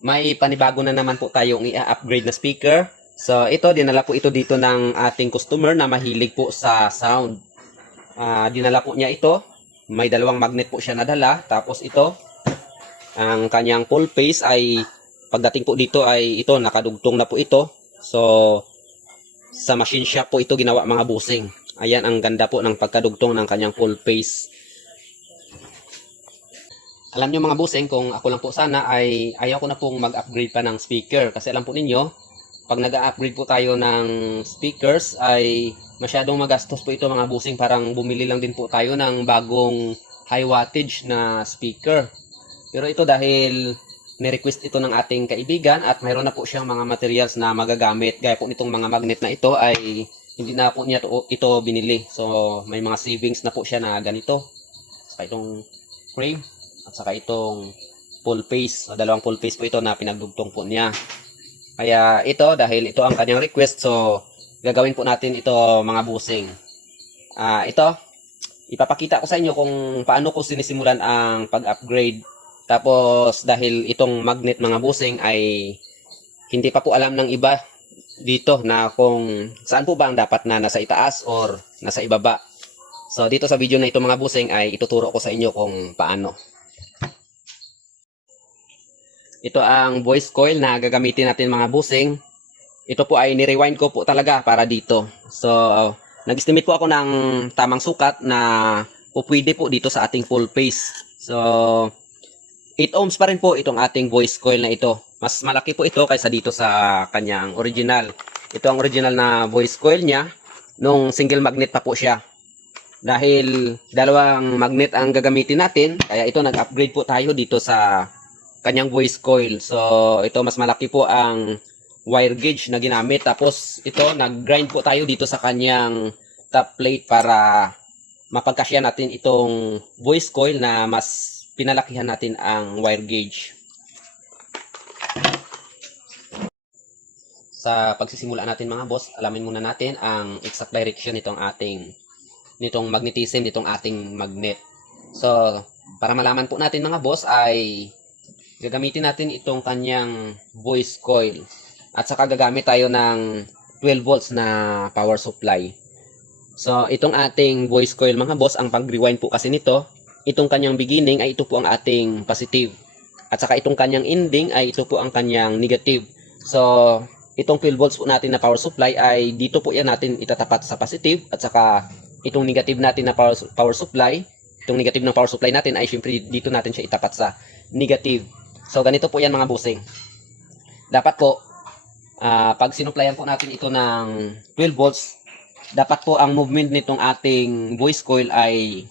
may panibago na naman po tayong i-upgrade na speaker. So ito, dinala po ito dito ng ating customer na mahilig po sa sound. Dinala po niya ito. May dalawang magnet po siya nadala. Tapos ito, ang kanyang full face ay pagdating po dito ay ito, nakadugtong na po ito. So sa machine shop po ito ginawa mga busing. Ayan ang ganda po ng pagkadugtong ng kanyang full face. Alam nyo mga busing, kung ako lang po sana ay ayaw ko na pong mag-upgrade pa ng speaker. Kasi alam po ninyo, pag nag-upgrade po tayo ng speakers ay masyadong magastos po ito mga busing. Parang bumili lang din po tayo ng bagong high wattage na speaker. Pero ito dahil ni-request ito ng ating kaibigan at mayroon na po siyang mga materials na magagamit. Gaya po nitong mga magnet na ito ay hindi na po niya ito binili. So may mga savings na po siya na ganito. Saka itong frame. At saka itong full face, dalawang full face po ito na pinagdugtong po niya. Kaya ito, dahil ito ang kanyang request, so gagawin po natin ito mga busing. Ito, ipapakita ko sa inyo kung paano ko sinisimulan ang pag-upgrade. Tapos dahil itong magnet mga busing ay hindi pa po alam ng iba dito na kung saan po ba ang dapat na nasa itaas or nasa ibaba. So dito sa video na ito mga busing ay ituturo ko sa inyo kung paano. Ito ang voice coil na gagamitin natin mga busing. Ito po ay ni-rewind ko po talaga para dito. So, nag-estimate po ako ng tamang sukat na pwede po dito sa ating full face. So, 8 ohms pa rin po itong ating voice coil na ito. Mas malaki po ito kaysa dito sa kanyang original. Ito ang original na voice coil niya. Nung single magnet pa po siya. Dahil dalawang magnet ang gagamitin natin, kaya ito nag-upgrade po tayo dito sa kanyang voice coil. So, ito mas malaki po ang wire gauge na ginamit. Tapos, ito, nag-grind po tayo dito sa kanyang top plate para mapagkasya natin itong voice coil na mas pinalakihan natin ang wire gauge. Sa pagsisimula natin mga boss, alamin muna natin ang exact direction nitong magnetism, nitong ating magnet. So, para malaman po natin mga boss ay gagamitin natin itong kanyang voice coil. At saka gagamit tayo ng 12 volts na power supply. So, itong ating voice coil mga boss, ang pag-rewind po kasi nito, itong kanyang beginning ay ito po ang ating positive. At saka itong kanyang ending ay ito po ang kanyang negative. So, itong 12 volts po natin na power supply ay dito po yan natin itatapat sa positive. At saka itong negative natin na power supply, itong negative ng power supply natin ay syempre dito natin siya itapat sa negative. So, ganito po yan mga busing. Dapat po, pag sinuplayan po natin ito ng 12 volts, dapat po ang movement nitong ating voice coil ay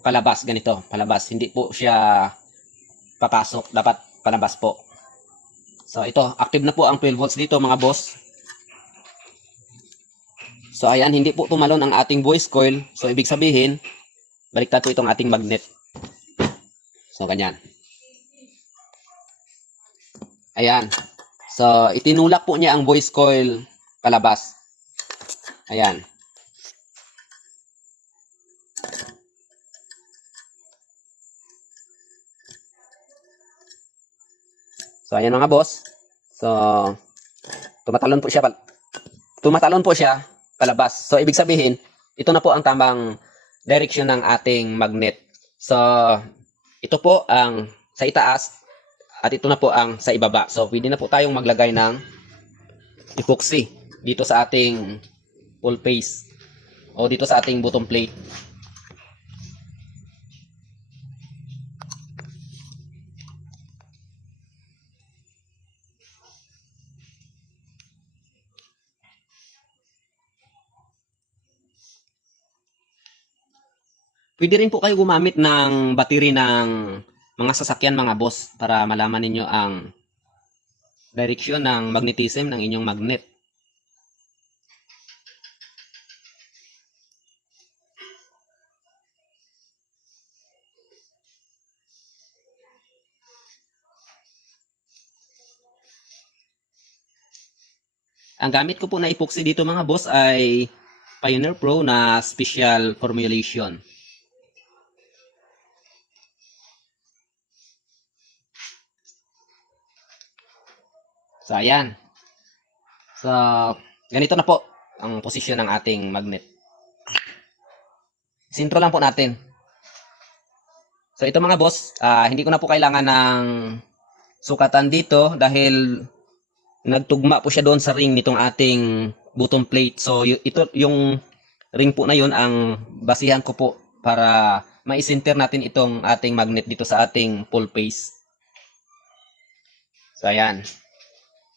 palabas, ganito, palabas. Hindi po siya papasok, dapat palabas po. So, ito, active na po ang 12 volts dito mga boss. So, ayan, hindi po tumalon ang ating voice coil. So, ibig sabihin, baliktad po itong ating magnet. So, ganyan. Ayan. So, itinulak po niya ang voice coil palabas. Ayan. So, ayan mga boss. So, tumatalon po siya palabas. So, ibig sabihin, ito na po ang tamang direction ng ating magnet. So, ito po ang sa itaas. At ito na po ang sa ibaba. So, pwede na po tayong maglagay ng epoxy dito sa ating full face o dito sa ating bottom plate. Pwede rin po kayo gumamit ng battery ng mga sasakyan mga boss para malaman ninyo ang direksyon ng magnetism ng inyong magnet. Ang gamit ko po na epoxy dito mga boss ay Pioneer Pro na special formulation. So, ayan. So, ganito na po ang posisyon ng ating magnet. Sintro lang po natin. So, ito mga boss, hindi ko na po kailangan ng sukatan dito dahil nagtugma po siya doon sa ring nitong ating bottom plate. So, ito yung ring po na yun ang basihan ko po para maisinter natin itong ating magnet dito sa ating pull face. So, ayan.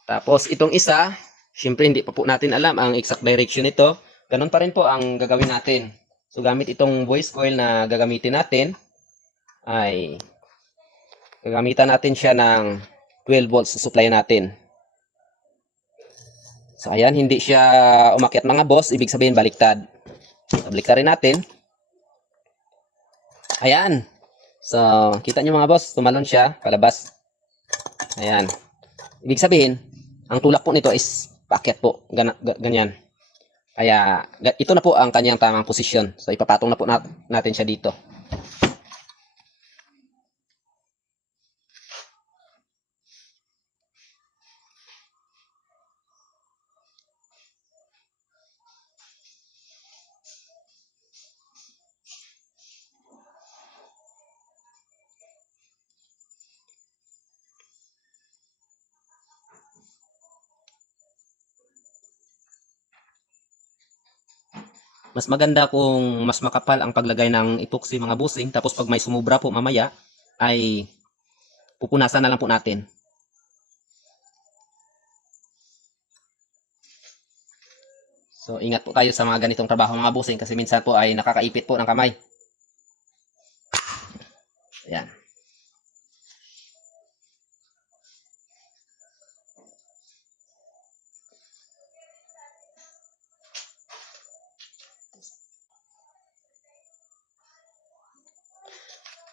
Tapos, itong isa, syempre hindi pa po natin alam ang exact direction nito. Ganun pa rin po ang gagawin natin. So, gamit itong voice coil na gagamitin natin, ay gagamitan natin siya ng 12 volts sa supply natin. So, ayan, hindi siya umakyat mga boss, ibig sabihin baliktad. So, baliktarin natin. Ayan. So, kita nyo mga boss, tumalon siya, palabas. Ayan. Ibig sabihin, ang tulak po nito is paakyat po, ganyan. Kaya, ito na po ang kanyang tamang posisyon. So, ipapatong na po natin siya dito. Mas maganda kung mas makapal ang paglagay ng epoxy mga bossing. Tapos pag may sumubra po mamaya, ay pupunasan na lang po natin. So, ingat po kayo sa mga ganitong trabaho mga bossing kasi minsan po ay nakakaipit po ng kamay. Ayan.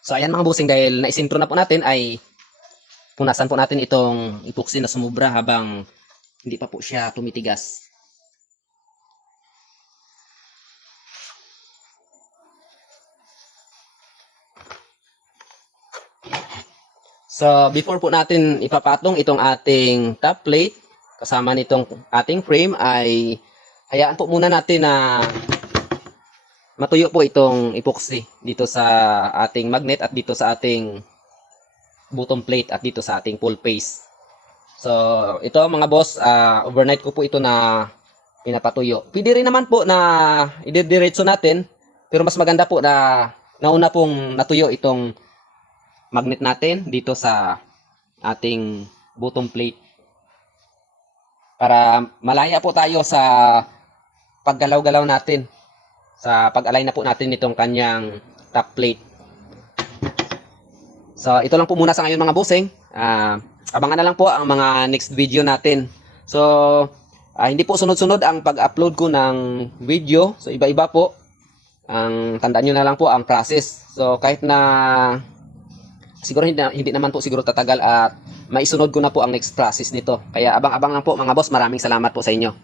So, ayan mga bossing, dahil naisintro na po natin ay punasan po natin itong epoxy na sumubra habang hindi pa po siya tumitigas. So, before po natin ipapatong itong ating top plate kasama nitong ating frame ay hayaan po muna natin na matuyo po itong epoxy dito sa ating magnet at dito sa ating bottom plate at dito sa ating pull face. So, ito mga boss, overnight ko po ito na pinapatuyo. Pwede rin naman po na idediretso natin, pero mas maganda po na nauna pong natuyo itong magnet natin dito sa ating bottom plate. Para malaya po tayo sa paggalaw-galaw natin. Sa pag-align na po natin itong kanyang top plate. So, ito lang po muna sa ngayon mga bossing. Abangan na lang po ang mga next video natin. So, hindi po sunod-sunod ang pag-upload ko ng video. So, iba-iba po. Tandaan nyo na lang po ang process. So, kahit na siguro hindi naman po siguro tatagal at maisunod ko na po ang next process nito. Kaya abang-abang lang po mga boss. Maraming salamat po sa inyo.